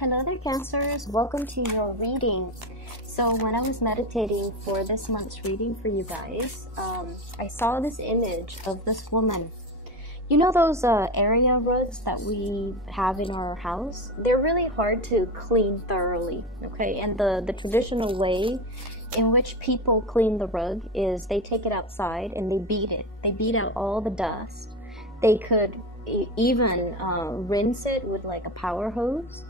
Hello there, Cancers. Welcome to your reading. So when I was meditating for this month's reading for you guys, I saw this image of this woman. You know those area rugs that we have in our house? They're really hard to clean thoroughly, okay? And the traditional way in which people clean the rug is they take it outside and they beat it. They beat out all the dust. They could even rinse it with like a power hose.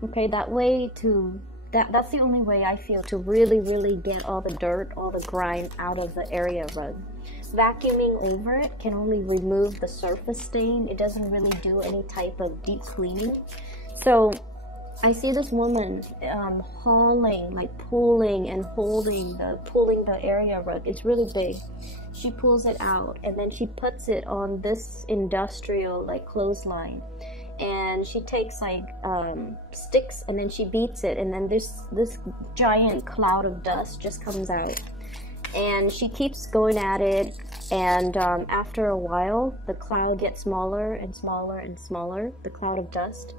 Okay, that's the only way I feel to really get all the dirt, all the grime out of the area rug. Vacuuming over it can only remove the surface stain. It doesn't really do any type of deep cleaning. So I see this woman hauling, like pulling and pulling the area rug. It's really big. She pulls it out and then she puts it on this industrial like clothesline. And she takes like sticks and then she beats it, and then this giant cloud of dust just comes out, and she keeps going at it, and after a while the cloud gets smaller and smaller and smaller, the cloud of dust,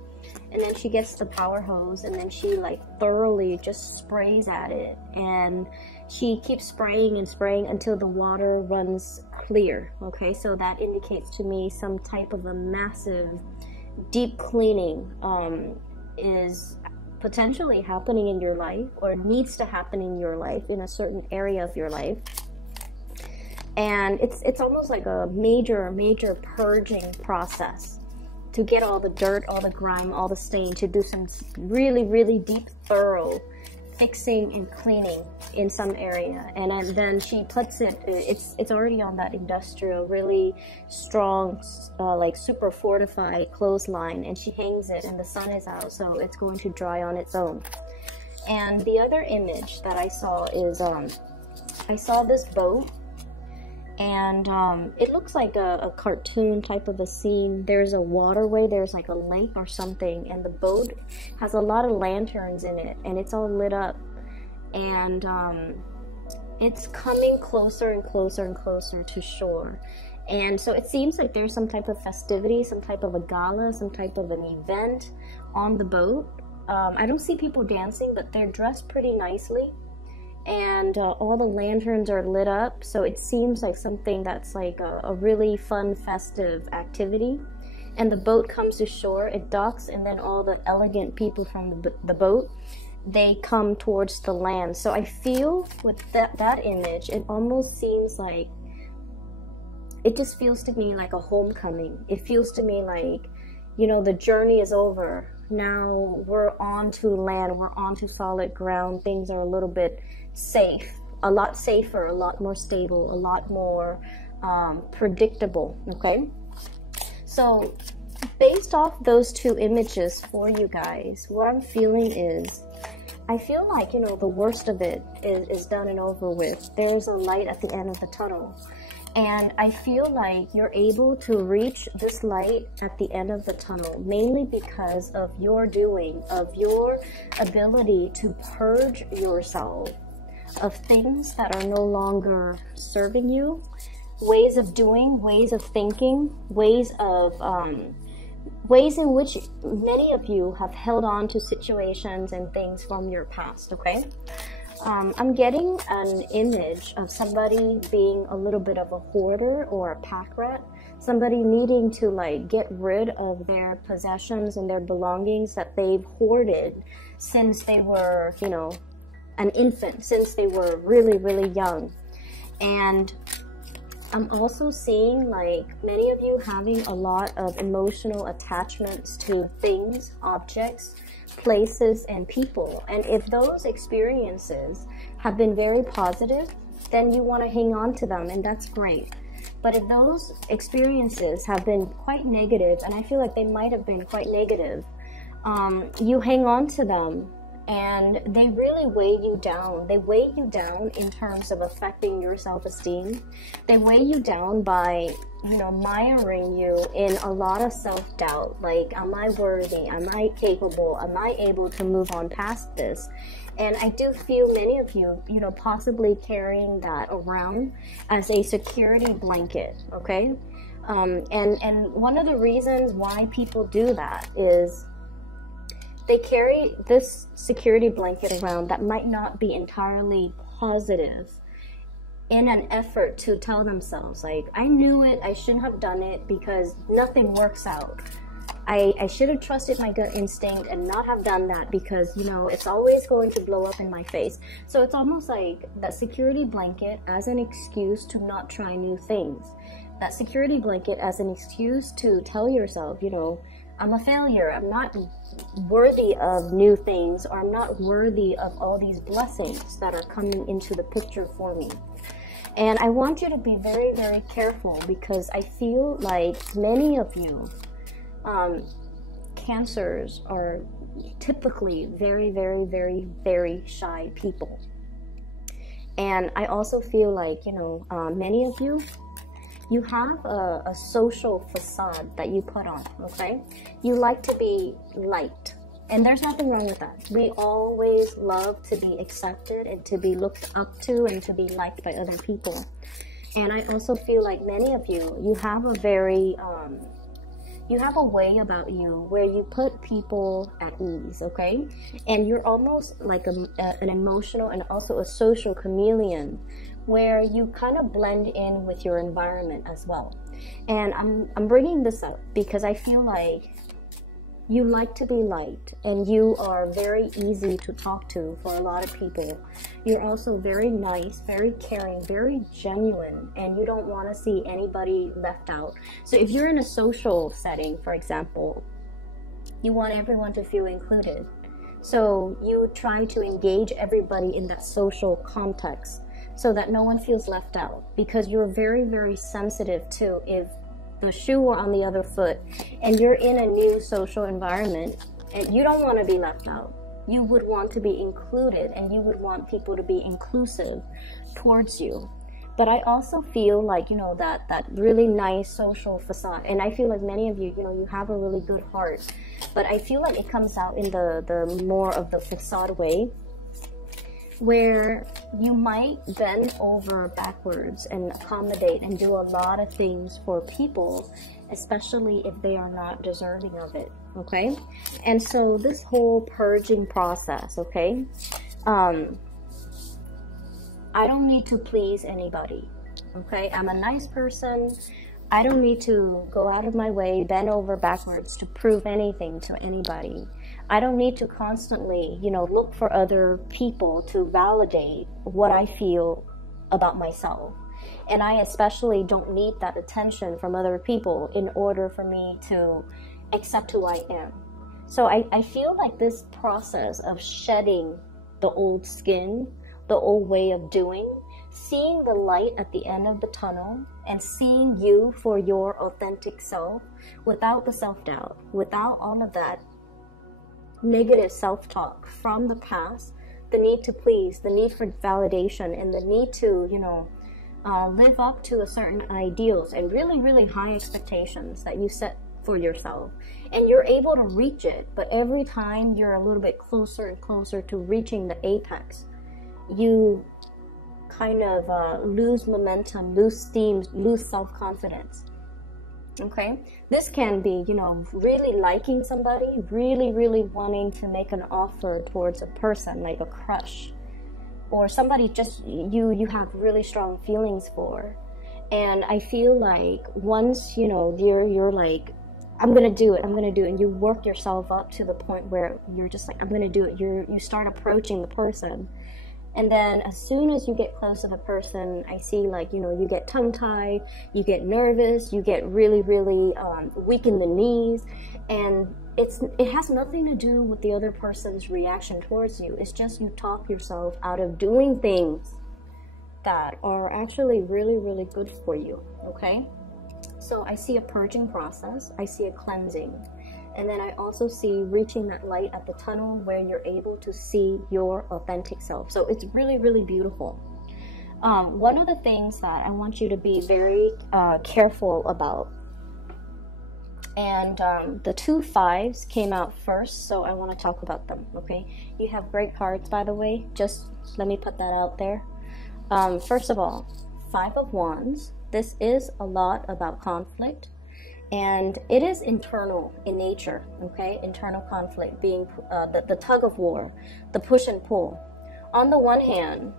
and then she gets the power hose and then she like thoroughly just sprays at it, and she keeps spraying and spraying until the water runs clear. Okay, so that indicates to me some type of a massive deep cleaning is potentially happening in your life, or needs to happen in your life, in a certain area of your life. And it's almost like a major purging process to get all the dirt, all the grime, all the stain, to do some really deep, thorough fixing and cleaning in some area. And then she puts it's already on that industrial, really strong, like super fortified clothesline, and she hangs it, and the sun is out, so it's going to dry on its own. And the other image that I saw is I saw this boat, and it looks like a cartoon type of a scene. There's a waterway, there's like a lake or something, and the boat has a lot of lanterns in it, and it's all lit up, and it's coming closer and closer and closer to shore. And so it seems like there's some type of festivity, some type of a gala, some type of an event on the boat. I don't see people dancing, but they're dressed pretty nicely. And all the lanterns are lit up, so it seems like something that's like a really fun, festive activity. And the boat comes to shore, it docks, and then all the elegant people from the boat, they come towards the land. So I feel with that image, it almost seems like, it just feels to me like a homecoming. It feels to me like, you know, the journey is over. Now we're on to land, we're on to solid ground, things are a little bit safe, a lot safer, a lot more stable, a lot more predictable. Okay, so based off those two images for you guys, what I'm feeling is, I feel like, you know, the worst of it is done and over with. There's a light at the end of the tunnel. And I feel like you're able to reach this light at the end of the tunnel, mainly because of your doing, of your ability to purge yourself of things that are no longer serving you, ways of doing, ways of thinking, ways in which many of you have held on to situations and things from your past. Okay, I'm getting an image of somebody being a little bit of a hoarder or a pack rat, somebody needing to like get rid of their possessions and their belongings that they've hoarded since they were, you know, an infant, since they were really young. And I'm also seeing like many of you having a lot of emotional attachments to things, objects, places, and people. And if those experiences have been very positive, then you want to hang on to them, and that's great. But if those experiences have been quite negative, and I feel like they might have been quite negative, you hang on to them, and they really weigh you down. They weigh you down in terms of affecting your self-esteem. They weigh you down by, you know, miring you in a lot of self-doubt. Like, am I worthy? Am I capable? Am I able to move on past this? And I do feel many of you, you know, possibly carrying that around as a security blanket, okay? And one of the reasons why people do that is they carry this security blanket around that might not be entirely positive, in an effort to tell themselves, like, I knew it, I shouldn't have done it because nothing works out. I should have trusted my gut instinct and not have done that because, you know, it's always going to blow up in my face. So it's almost like that security blanket as an excuse to not try new things. That security blanket as an excuse to tell yourself, you know, I'm a failure, I'm not worthy of new things, or I'm not worthy of all these blessings that are coming into the picture for me. And I want you to be very, very careful, because I feel like many of you, Cancers are typically very, very, very, very shy people. And I also feel like, you know, many of you, you have a social facade that you put on, okay? You like to be liked. And there's nothing wrong with that. We always love to be accepted and to be looked up to and to be liked by other people. And I also feel like many of you, you have a very, you have a way about you where you put people at ease, okay? And you're almost like an emotional and also a social chameleon, where you kind of blend in with your environment as well. And I'm bringing this up because I feel like you like to be liked, and you are very easy to talk to for a lot of people. You're also very nice, very caring, very genuine, and you don't want to see anybody left out. So if you're in a social setting, for example, you want everyone to feel included. So you try to engage everybody in that social context so that no one feels left out, because you're very, very sensitive to if the shoe were on the other foot and you're in a new social environment and you don't want to be left out. You would want to be included, and you would want people to be inclusive towards you. But I also feel like, you know, that really nice social facade, and I feel like many of you, you know, you have a really good heart, but I feel like it comes out in the more of the facade way, where you might bend over backwards and accommodate and do a lot of things for people, especially if they are not deserving of it, okay? And so this whole purging process, okay, I don't need to please anybody, okay? I'm a nice person. I don't need to go out of my way, bend over backwards to prove anything to anybody. I don't need to constantly, you know, look for other people to validate what I feel about myself. And I especially don't need that attention from other people in order for me to accept who I am. So I feel like this process of shedding the old skin, the old way of doing, seeing the light at the end of the tunnel, and seeing you for your authentic self without the self-doubt, without all of that negative self-talk from the past, the need to please, the need for validation, and the need to, you know, live up to a certain ideals and really, really high expectations that you set for yourself. And you're able to reach it, but every time you're a little bit closer and closer to reaching the apex, you kind of lose momentum, lose steam, lose self-confidence. Okay, this can be, you know, really liking somebody, really, really wanting to make an offer towards a person, like a crush, or somebody just you have really strong feelings for. And I feel like once, you know, you're like, I'm gonna do it, and you work yourself up to the point where you're just like, I'm gonna do it. You start approaching the person. And then as soon as you get close to the person, I see, like, you know, you get tongue-tied, you get nervous, you get really, really weak in the knees. And it has nothing to do with the other person's reaction towards you. It's just you talk yourself out of doing things that are actually really, really good for you, okay? So I see a purging process, I see a cleansing. And then I also see reaching that light at the tunnel where you're able to see your authentic self. So it's really, really beautiful. One of the things that I want you to be very careful about, and the 2 5s came out first, so I want to talk about them, okay? You have great cards, by the way. Just let me put that out there. First of all, 5 of Wands. This is a lot about conflict. And it is internal in nature, okay? Internal conflict being the tug of war, the push and pull. On the one hand,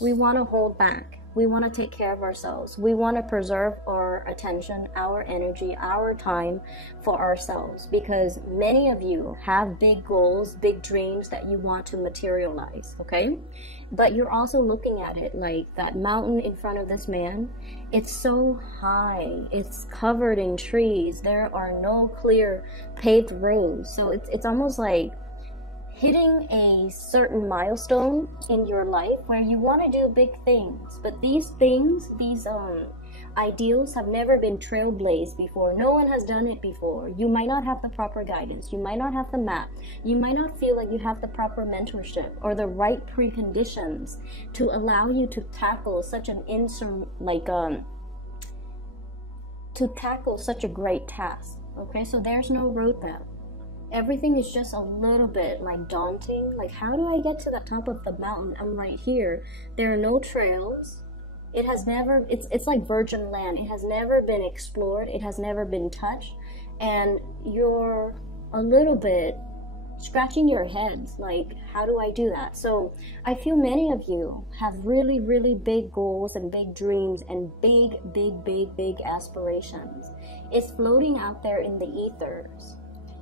we want to hold back. We want to take care of ourselves. We want to preserve our attention, our energy, our time for ourselves, because many of you have big goals, big dreams that you want to materialize, okay? But you're also looking at it like that mountain in front of this man. It's so high. It's covered in trees. There are no clear paved roads. So it's almost like hitting a certain milestone in your life where you want to do big things, but these things, these ideals have never been trailblazed before. No one has done it before. You might not have the proper guidance. You might not have the map. You might not feel like you have the proper mentorship or the right preconditions to allow you to tackle such an to tackle such a great task. Okay, so there's no roadmap. Everything is just a little bit like daunting. Like, how do I get to the top of the mountain? I'm right here. There are no trails. It has never, it's like virgin land. It has never been explored. It has never been touched. And you're a little bit scratching your heads like, how do I do that? So I feel many of you have really, really big goals and big dreams and big aspirations. It's floating out there in the ethers.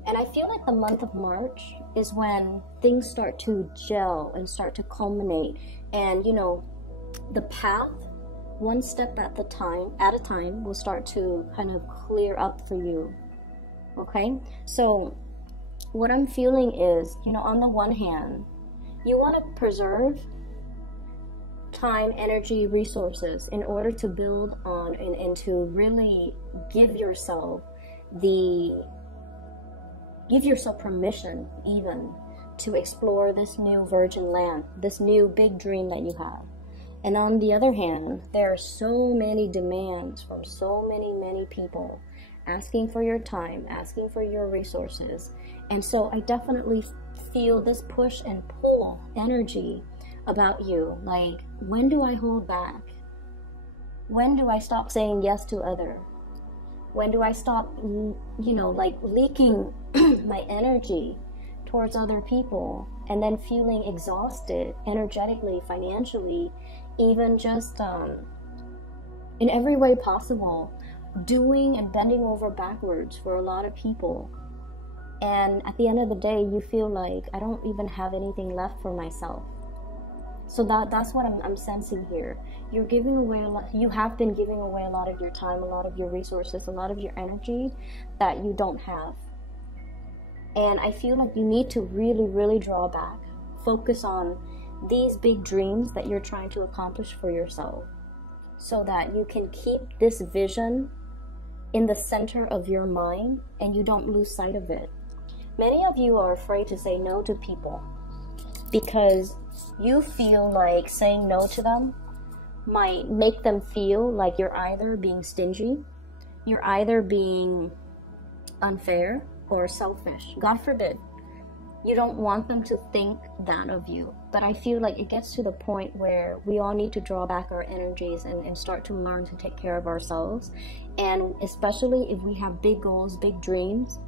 And I feel like the month of March is when things start to gel and start to culminate. And, you know, the path, one step at a time, will start to kind of clear up for you. Okay? So what I'm feeling is, you know, on the one hand, you want to preserve time, energy, resources in order to build on and to really give yourself permission even to explore this new virgin land, this new big dream that you have. And on the other hand, there are so many demands from so many people asking for your time, asking for your resources. And so I definitely feel this push and pull energy about you. Like, when do I hold back? When do I stop saying yes to other? When do I stop, you know, like leaking my energy towards other people and then feeling exhausted energetically, financially, even just in every way possible, doing and bending over backwards for a lot of people. And at the end of the day, you feel like I don't even have anything left for myself. So that's what I'm sensing here. You're giving away a lot. You have been giving away a lot of your time, a lot of your resources, a lot of your energy that you don't have. And I feel like you need to really draw back. Focus on these big dreams that you're trying to accomplish for yourself, so that you can keep this vision in the center of your mind and you don't lose sight of it. Many of you are afraid to say no to people because you feel like saying no to them might make them feel like you're either being stingy, you're either being unfair or selfish. God forbid. You don't want them to think that of you. But I feel like it gets to the point where we all need to draw back our energies and start to learn to take care of ourselves. And especially if we have big goals, big dreams,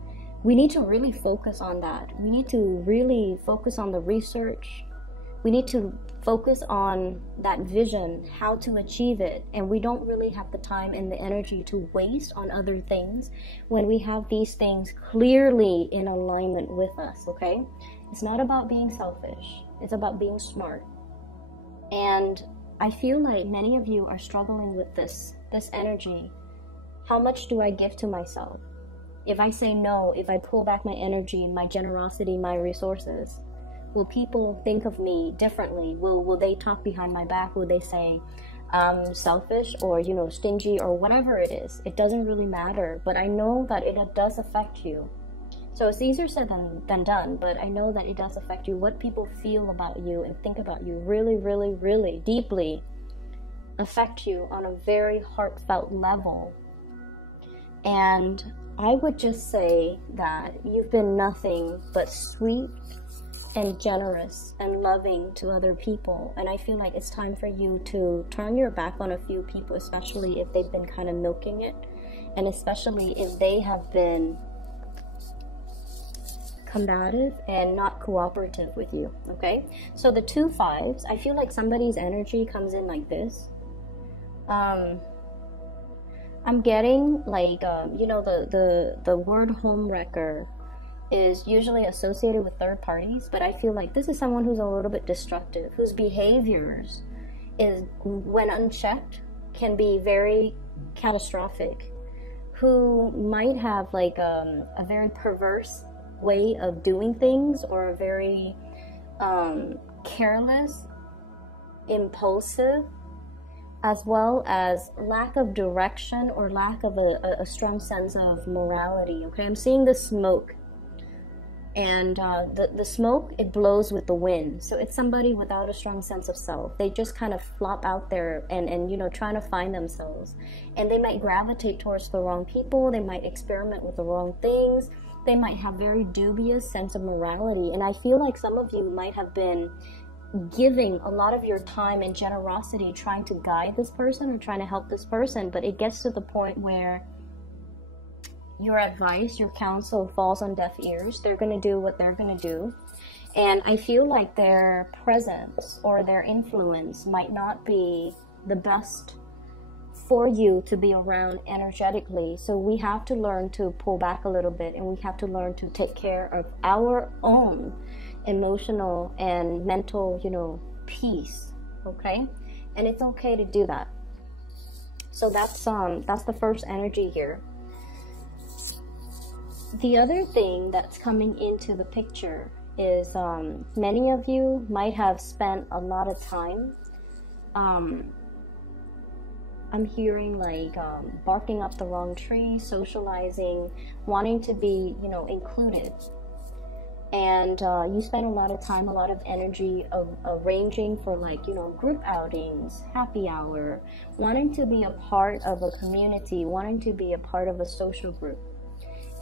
we need to really focus on that. We need to really focus on the research. We need to focus on that vision, how to achieve it. And we don't really have the time and the energy to waste on other things when we have these things clearly in alignment with us, okay? It's not about being selfish. It's about being smart. And I feel like many of you are struggling with this energy. How much do I give to myself? If I say no, if I pull back my energy, my generosity, my resources, will people think of me differently? Will they talk behind my back? Will they say I'm selfish or, you know, stingy or whatever it is? It doesn't really matter, but I know that it does affect you. So it's easier said than done, but I know that it does affect you. What people feel about you and think about you really deeply affect you on a very heartfelt level. And I would just say that you've been nothing but sweet and generous and loving to other people. And I feel like it's time for you to turn your back on a few people, especially if they've been kind of milking it, and especially if they have been combative and not cooperative with you. Okay, so the 2 5s, I feel like somebody's energy comes in like this. I'm getting like you know, the word homewrecker is usually associated with third parties, but I feel like this is someone who's a little bit destructive, whose behaviors is, when unchecked, can be very catastrophic, who might have like a very perverse way of doing things, or a very careless, impulsive, as well as lack of direction or lack of a strong sense of morality. Okay, I'm seeing the smoke, and the smoke, it blows with the wind. So it's somebody without a strong sense of self. They just kind of flop out there and you know, trying to find themselves, and they might gravitate towards the wrong people. They might experiment with the wrong things. They might have very dubious sense of morality. And I feel like some of you might have been giving a lot of your time and generosity trying to guide this person or trying to help this person, but it gets to the point where your advice, your counsel falls on deaf ears. They're going to do what they're going to do, and I feel like their presence or their influence might not be the best for you to be around energetically. So we have to learn to pull back a little bit, and we have to learn to take care of our own emotional and mental, you know, peace. Okay, and it's okay to do that. So that's the first energy here. The other thing that's coming into the picture is many of you might have spent a lot of time, I'm hearing like barking up the wrong tree, socializing, wanting to be, you know, included. And you spend a lot of time, a lot of energy arranging for, like, you know, group outings, happy hour, wanting to be a part of a community, wanting to be a part of a social group.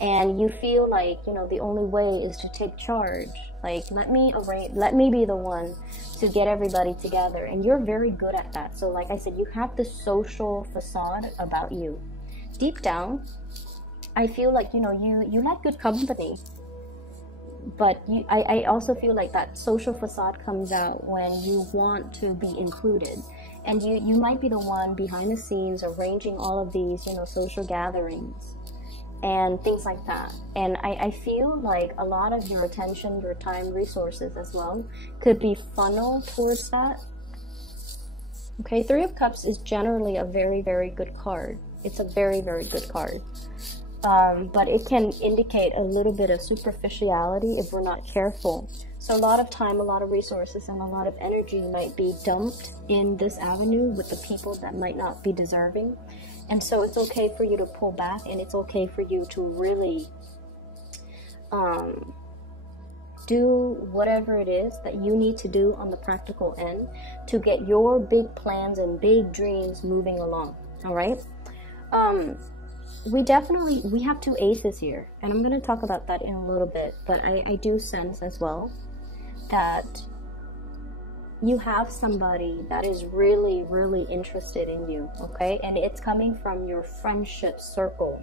And you feel like, you know, the only way is to take charge. Like, let me be the one to get everybody together. And you're very good at that. So like I said, you have this social facade about you. Deep down, I feel like, you know, you like good company. But I also feel like that social facade comes out when you want to be included. And you might be the one behind the scenes arranging all of these, you know, social gatherings and things like that. And I feel like a lot of your attention, your time, resources as well could be funneled towards that. Okay, 3 of Cups is generally a very, very good card. It's a very, very good card. But it can indicate a little bit of superficiality if we're not careful. So a lot of time, a lot of resources, and a lot of energy might be dumped in this avenue with the people that might not be deserving. And so it's okay for you to pull back, and it's okay for you to really do whatever it is that you need to do on the practical end to get your big plans and big dreams moving along. All right. We have 2 aces here, and I'm going to talk about that in a little bit, but I do sense as well that you have somebody that is really, really interested in you, okay? And it's coming from your friendship circle.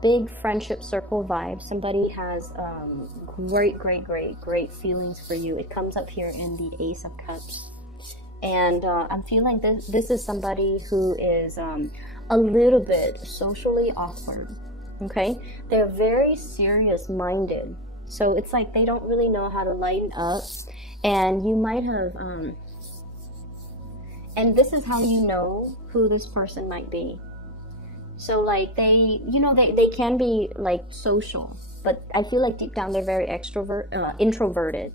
Big friendship circle vibe. Somebody has great feelings for you. It comes up here in the Ace of Cups. And I'm feeling this is somebody who is a little bit socially awkward, okay? They're very serious-minded. So it's like they don't really know how to lighten up. And you might have, and this is how you know who this person might be. So like they, you know, they can be like social, but I feel like deep down they're very introverted.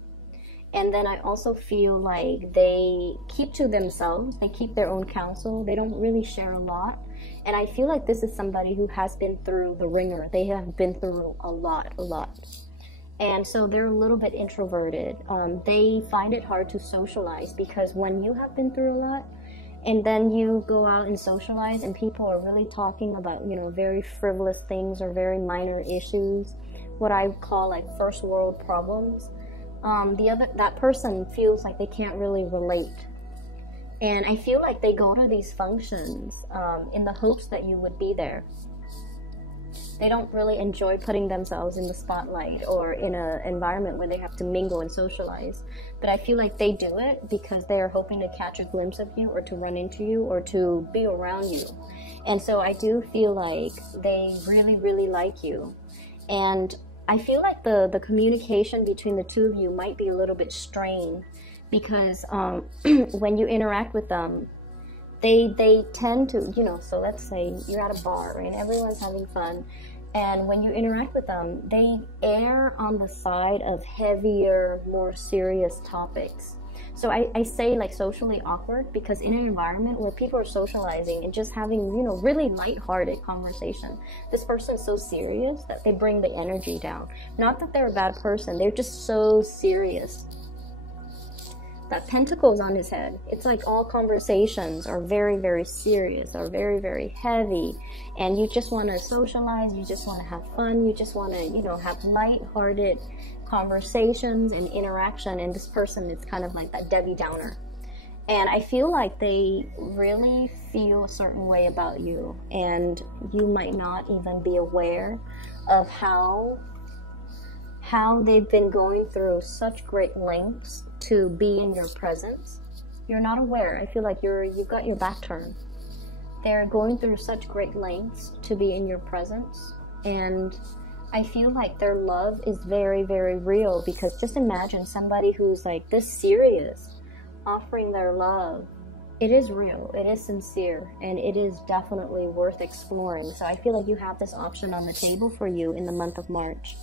And then I also feel like they keep to themselves. They keep their own counsel. They don't really share a lot. And I feel like this is somebody who has been through the ringer. They have been through a lot. And so they're a little bit introverted. They find it hard to socialize because when you have been through a lot and then you go out and socialize and people are really talking about, you know, very frivolous things or very minor issues, what I call like first world problems, that person feels like they can't really relate. And I feel like they go to these functions in the hopes that you would be there. They don't really enjoy putting themselves in the spotlight or in an environment where they have to mingle and socialize. But I feel like they do it because they are hoping to catch a glimpse of you, or to run into you, or to be around you. And so I do feel like they really, really like you. And I feel like the communication between the two of you might be a little bit strained, because when you interact with them, they tend to, you know, so let's say you're at a bar, right? Everyone's having fun. And when you interact with them, they err on the side of heavier, more serious topics. So I say like socially awkward, because in an environment where people are socializing and just having, you know, really lighthearted conversation, this person's so serious that they bring the energy down. Not that they're a bad person, they're just so serious. That pentacle's on his head. It's like all conversations are very, very serious, are very, very heavy. And you just want to socialize, you just want to have fun, you just want to, you know, have light-hearted conversations and interaction. And this person is kind of like that Debbie Downer. And I feel like they really feel a certain way about you. And you might not even be aware of how they've been going through such great lengths to be in your presence. You're not aware. I feel like you've got your back turned. They're going through such great lengths to be in your presence, and I feel like their love is very, very real, because just imagine somebody who's like this serious offering their love. It is real, it is sincere, and it is definitely worth exploring. So I feel like you have this option on the table for you in the month of March.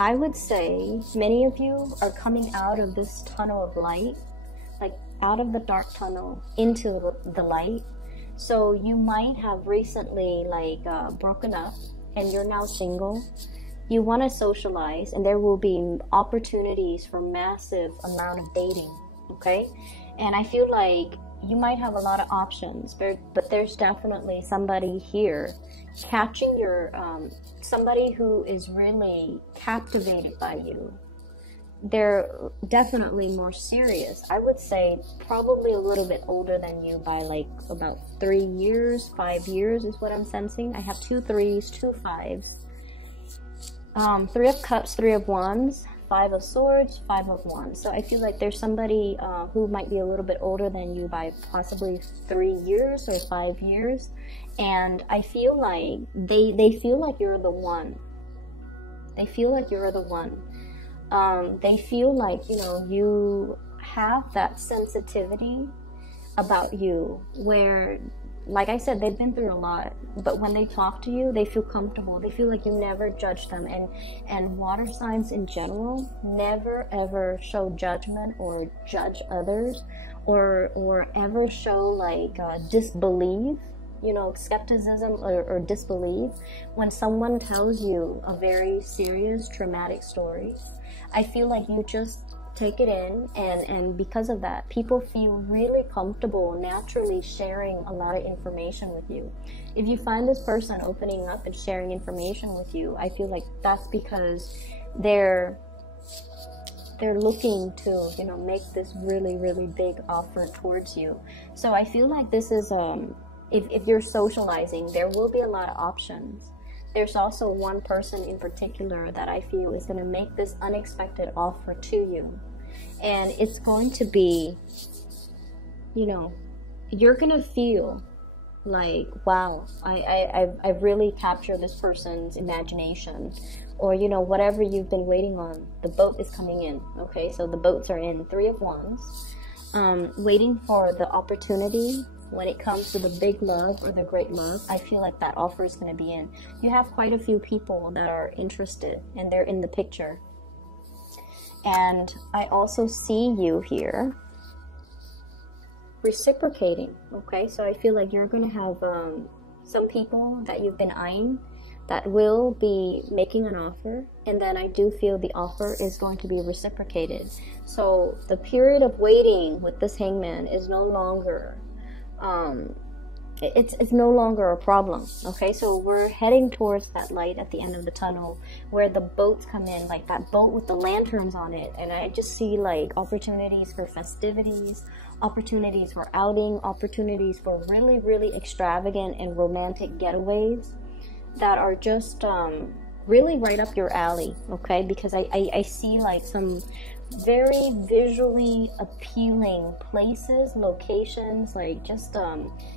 I would say many of you are coming out of this tunnel of light, like out of the dark tunnel into the light. So you might have recently like broken up and you're now single. You want to socialize, and there will be opportunities for massive amount of dating, okay? And I feel like you might have a lot of options, but there's definitely somebody here catching your, somebody who is really captivated by you. They're definitely more serious. I would say probably a little bit older than you by like about 3 years, 5 years is what I'm sensing. I have 2 3s, 2 5s. 3 of Cups, 3 of Wands, 5 of Swords, 5 of Wands. So I feel like there's somebody who might be a little bit older than you by possibly 3 years or 5 years. And I feel like they feel like you're the one. They feel like you're the one. They feel like, you know, you have that sensitivity about you where, like I said, they've been through a lot, but when they talk to you, they feel comfortable. They feel like you never judge them. And water signs in general never ever show judgment or judge others, or ever show like disbelief, you know, skepticism or disbelief when someone tells you a very serious traumatic story. I feel like you just take it in, and because of that, people feel really comfortable naturally sharing a lot of information with you. If you find this person opening up and sharing information with you, I feel like that's because they're looking to, you know, make this really, really big offer towards you. So I feel like this is if you're socializing, there will be a lot of options. There's also one person in particular that I feel is going to make this unexpected offer to you. And it's going to be, you know, you're going to feel like, wow, I've really captured this person's imagination. Or, you know, whatever you've been waiting on, the boat is coming in. Okay, so the boats are in. 3 of Wands. Waiting for the opportunity. When it comes to the big love or the great love, I feel like that offer is going to be in. You have quite a few people that are interested, and they're in the picture. And I also see you here reciprocating, okay? So I feel like you're going to have some people that you've been eyeing that will be making an offer, and then I do feel the offer is going to be reciprocated. So the period of waiting with this hangman is no longer it's no longer a problem. Okay, so we're heading towards that light at the end of the tunnel where the boats come in, like that boat with the lanterns on it. And I just see like opportunities for festivities, opportunities for outing, opportunities for really, really extravagant and romantic getaways that are just really right up your alley. Okay, because I see like some very visually appealing places, locations, like just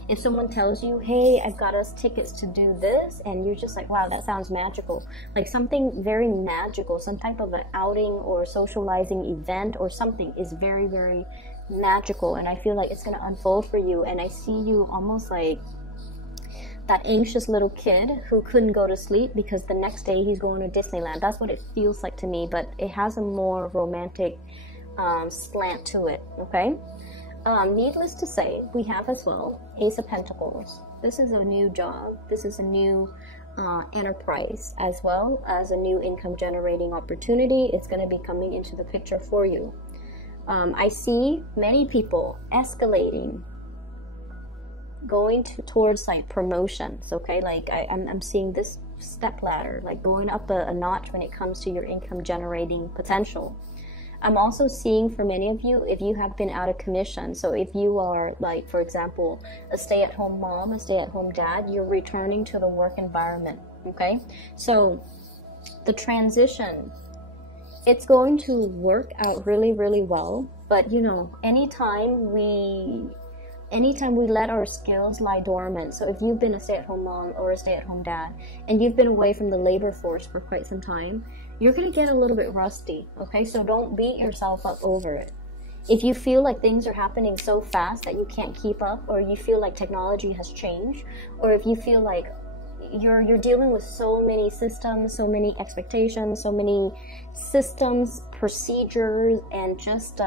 if someone tells you, hey, I've got us tickets to do this, and you're just like, wow, that sounds magical, like something very magical, some type of an outing or socializing event or something is very, very magical, and I feel like it's going to unfold for you. And I see you almost like that anxious little kid who couldn't go to sleep because the next day he's going to Disneyland. That's what it feels like to me, but it has a more romantic slant to it. Okay, needless to say, we have as well Ace of Pentacles. This is a new job, this is a new enterprise, as well as a new income generating opportunity. It's going to be coming into the picture for you. I see many people escalating, going towards like promotions. Okay, like I'm seeing this step ladder, like going up a notch when it comes to your income generating potential. I'm also seeing for many of you, if you have been out of commission, so if you are like, for example, a stay-at-home mom, a stay-at-home dad, you're returning to the work environment. Okay, so the transition, it's going to work out really, really well. But you know, anytime we let our skills lie dormant, so if you've been a stay-at-home mom or a stay-at-home dad and you've been away from the labor force for quite some time, you're going to get a little bit rusty. Okay, so don't beat yourself up over it. If you feel like things are happening so fast that you can't keep up, or you feel like technology has changed, or if you feel like you're dealing with so many systems, so many expectations, so many systems, procedures, and just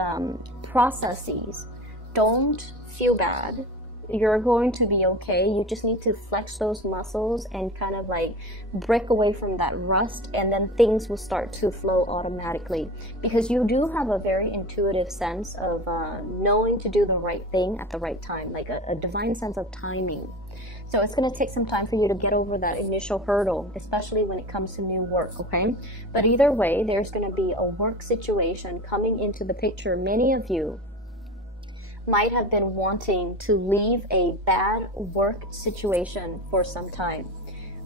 processes, don't feel bad. You're going to be okay. You just need to flex those muscles and kind of like break away from that rust, and then things will start to flow automatically, because you do have a very intuitive sense of knowing to do the right thing at the right time, like a divine sense of timing. So it's going to take some time for you to get over that initial hurdle, especially when it comes to new work. Okay, but either way, there's going to be a work situation coming into the picture. Many of you might have been wanting to leave a bad work situation for some time.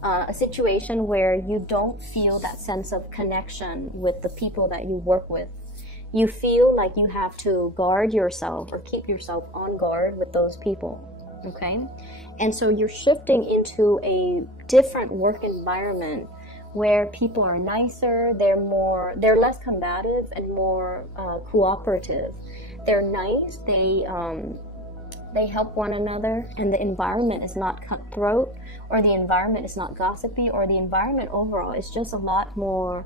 A situation where you don't feel that sense of connection with the people that you work with. You feel like you have to guard yourself or keep yourself on guard with those people. Okay? And so you're shifting into a different work environment where people are nicer, they're less combative and more cooperative. They're nice, they help one another, and the environment is not cutthroat, or the environment is not gossipy, or the environment overall is just a lot more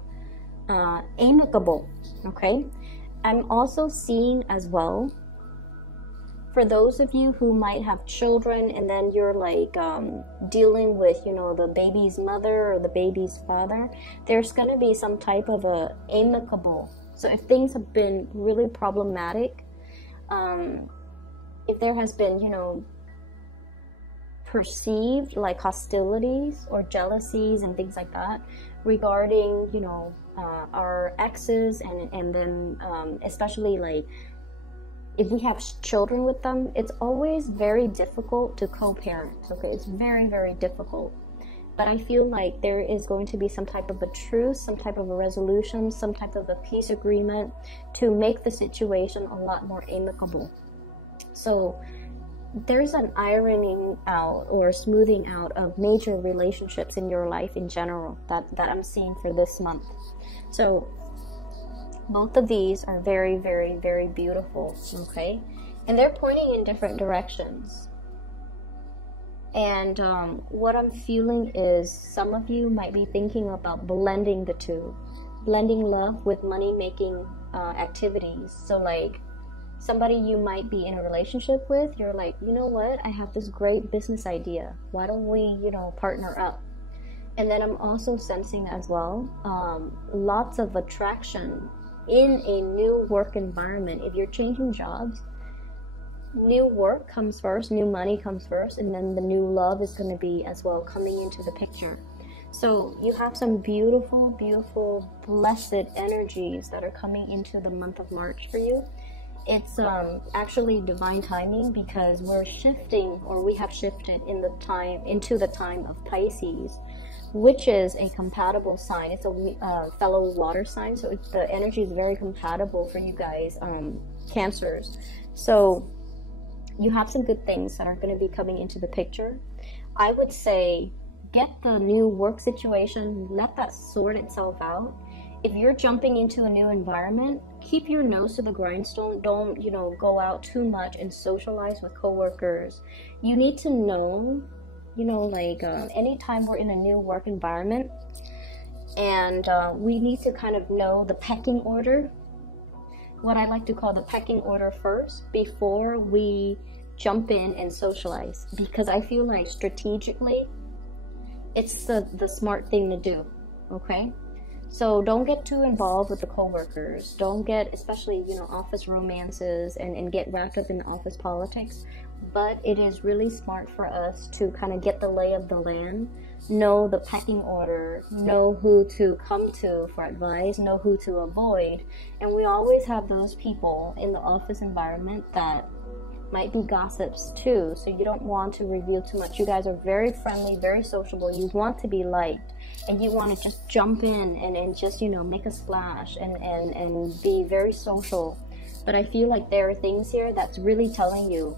amicable. Okay, I'm also seeing as well, for those of you who might have children and then you're like dealing with, you know, the baby's mother or the baby's father, there's going to be some type of a amicable. So if things have been really problematic, if there has been, you know, perceived like hostilities or jealousies and things like that regarding, you know, our exes, and then especially like if we have children with them, it's always very difficult to co-parent. Okay, it's very, very difficult. But I feel like there is going to be some type of a truce, some type of a resolution, some type of a peace agreement to make the situation a lot more amicable. So there's an ironing out or smoothing out of major relationships in your life in general that I'm seeing for this month. So both of these are very, very, very beautiful, okay? And they're pointing in different directions. And what I'm feeling is some of you might be thinking about blending the two. Blending love with money-making activities. So like somebody you might be in a relationship with, you're like, you know what? I have this great business idea. Why don't we, you know, partner up? And then I'm also sensing as well lots of attraction in a new work environment. If you're changing jobs, new work comes first, new money comes first, and then the new love is going to be as well coming into the picture. So you have some beautiful, beautiful, blessed energies that are coming into the month of March for you. It's actually divine timing, because we're shifting, or we have shifted into the time of Pisces, which is a compatible sign. It's a fellow water sign, so the energy is very compatible for you guys, Cancers. So you have some good things that are going to be coming into the picture. I would say get the new work situation, let that sort itself out. If you're jumping into a new environment, keep your nose to the grindstone. Don't, go out too much and socialize with coworkers. You need to know, anytime we're in a new work environment, and we need to kind of know the pecking order, what I like to call the pecking order first, before we jump in and socialize. Because I feel like strategically, it's the smart thing to do, okay? So don't get too involved with the coworkers. Don't get, especially, office romances and get wrapped up in the office politics. But it is really smart for us to kind of get the lay of the land, know the pecking order, know who to come to for advice, know who to avoid. And we always have those people in the office environment that might be gossips too, so you don't want to reveal too much. You guys are very friendly, very sociable. You want to be liked, and you want to just jump in and just, make a splash and be very social. But I feel like there are things here that's really telling you,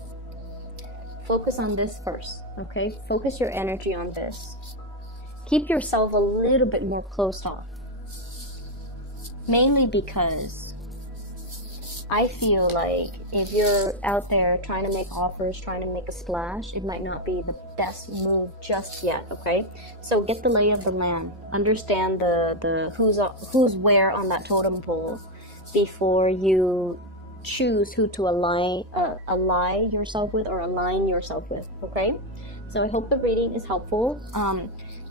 focus on this first, okay? Focus your energy on this. Keep yourself a little bit more closed off. Mainly because I feel like if you're out there trying to make offers, trying to make a splash, it might not be the best move just yet, okay? So get the lay of the land. Understand the who's where on that totem pole before you choose who to ally yourself with or align yourself with, okay? So I hope the reading is helpful,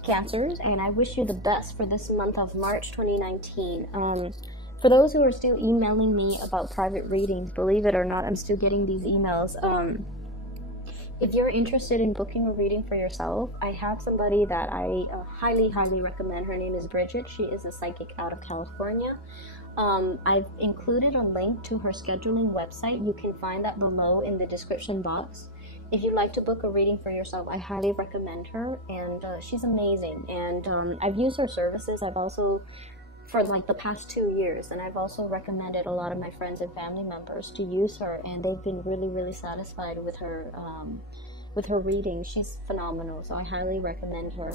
Cancers, and I wish you the best for this month of March 2019. For those who are still emailing me about private readings, believe it or not, I'm still getting these emails. If you're interested in booking a reading for yourself, I have somebody that I highly, highly recommend. Her name is Bridget. She is a psychic out of California. I've included a link to her scheduling website. You can find that below in the description box. If you'd like to book a reading for yourself, I highly recommend her, and she's amazing. And I've used her services. I've also, for like the past 2 years, and I've also recommended a lot of my friends and family members to use her, and they've been really, really satisfied with her reading. She's phenomenal, so I highly recommend her.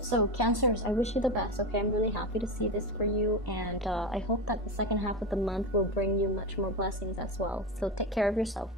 So Cancers, I wish you the best, okay? I'm really happy to see this for you, and I hope that the second half of the month will bring you much more blessings as well. So take care of yourself.